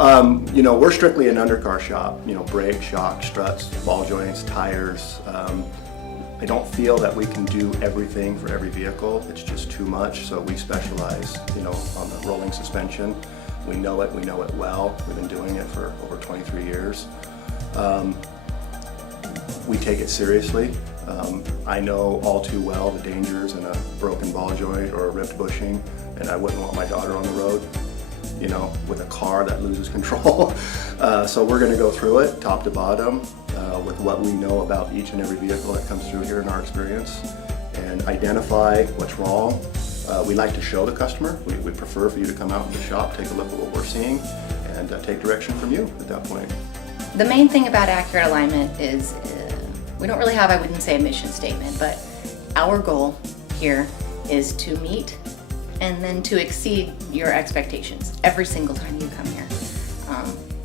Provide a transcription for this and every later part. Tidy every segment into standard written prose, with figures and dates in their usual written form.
We're strictly an undercar shop. Brakes, shocks, struts, ball joints, tires. I don't feel that we can do everything for every vehicle. It's just too much. So we specialize, on the rolling suspension. We know it well. We've been doing it for over 23 years. We take it seriously. I know all too well the dangers in a broken ball joint or a ripped bushing, and I wouldn't want my daughter on the road, with a car that loses control. So we're going to go through it top to bottom with what we know about each and every vehicle that comes through here in our experience and identify what's wrong. We like to show the customer. We prefer for you to come out in the shop, take a look at what we're seeing, and take direction from you at that point. The main thing about Accurate Alignment is we don't really have, I wouldn't say a mission statement, but our goal here is to meet and then to exceed your expectations every single time you come here.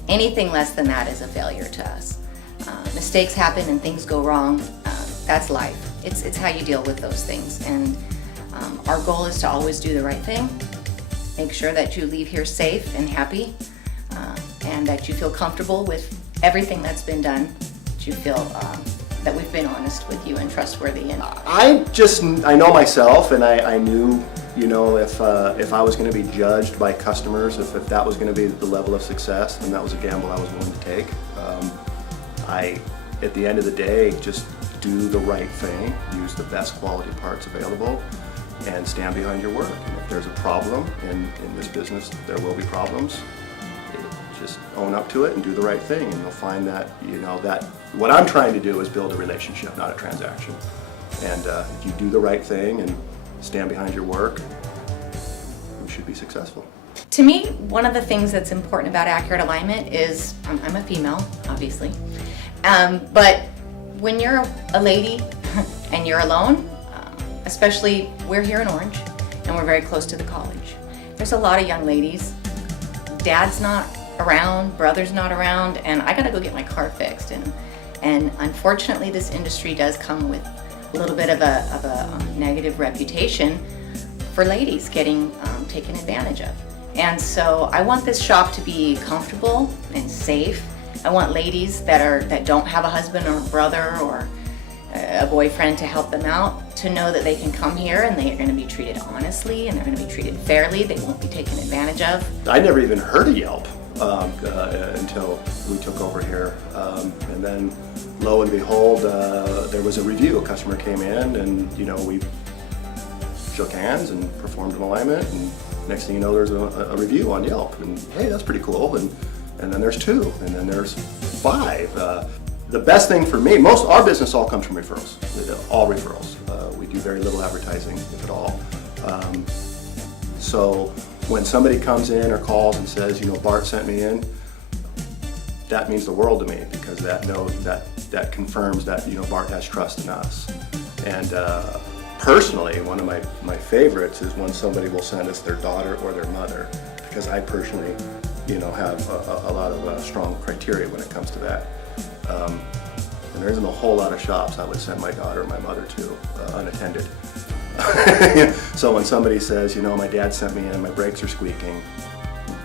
Anything less than that is a failure to us. Mistakes happen and things go wrong. That's life. It's how you deal with those things. And our goal is to always do the right thing, make sure that you leave here safe and happy, and that you feel comfortable with everything that's been done, that you feel that we've been honest with you and trustworthy. And I know myself, and I knew, if I was going to be judged by customers, if that was going to be the level of success, then that was a gamble I was willing to take. At the end of the day, just do the right thing, use the best quality parts available, and stand behind your work. And if there's a problem in this business, there will be problems. Just own up to it and do the right thing, and you'll find that, that what I'm trying to do is build a relationship, not a transaction. And if you do the right thing and stand behind your work, you should be successful. to me, one of the things that's important about Accurate Alignment is, I'm a female, obviously, but when you're a lady and you're alone, especially we're here in Orange and we're very close to the college, there's a lot of young ladies, dad's not around, brother's not around, and I gotta go get my car fixed. And unfortunately, this industry does come with a little bit of a negative reputation for ladies getting taken advantage of. And so I want this shop to be comfortable and safe. I want ladies that don't have a husband or a brother or a boyfriend to help them out to know that they can come here and they are going to be treated honestly and they're going to be treated fairly. They won't be taken advantage of. I never even heard of Yelp until we took over here. And then lo and behold, there was a review. A customer came in and, we shook hands and performed an alignment, and next thing you know, there's a review on Yelp, and hey, that's pretty cool. And then there's 2, and then there's 5. The best thing for me, our business all comes from referrals, all referrals. We do very little advertising, if at all. So when somebody comes in or calls and says, Bart sent me in, that means the world to me, because that confirms that, Bart has trust in us. And personally, one of my favorites is when somebody will send us their daughter or their mother, because I personally, have a lot of strong criteria when it comes to that. And there isn't a whole lot of shops I would send my daughter or my mother to unattended. So when somebody says, my dad sent me in, my brakes are squeaking,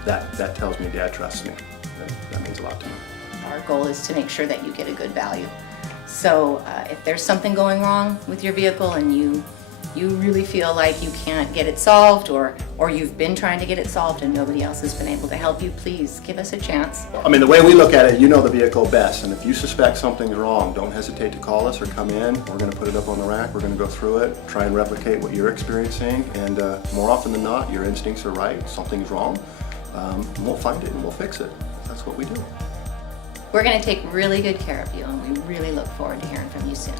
that tells me dad trusts me. That means a lot to me. Our goal is to make sure that you get a good value. So if there's something going wrong with your vehicle and you really feel like you can't get it solved, or you've been trying to get it solved and nobody else has been able to help you, please give us a chance. The way we look at it, you know the vehicle best, and if you suspect something's wrong, don't hesitate to call us or come in. We're going to put it up on the rack, we're going to go through it, try and replicate what you're experiencing, and more often than not, your instincts are right, something's wrong, and we'll find it and we'll fix it. That's what we do. We're going to take really good care of you, and we really look forward to hearing from you soon.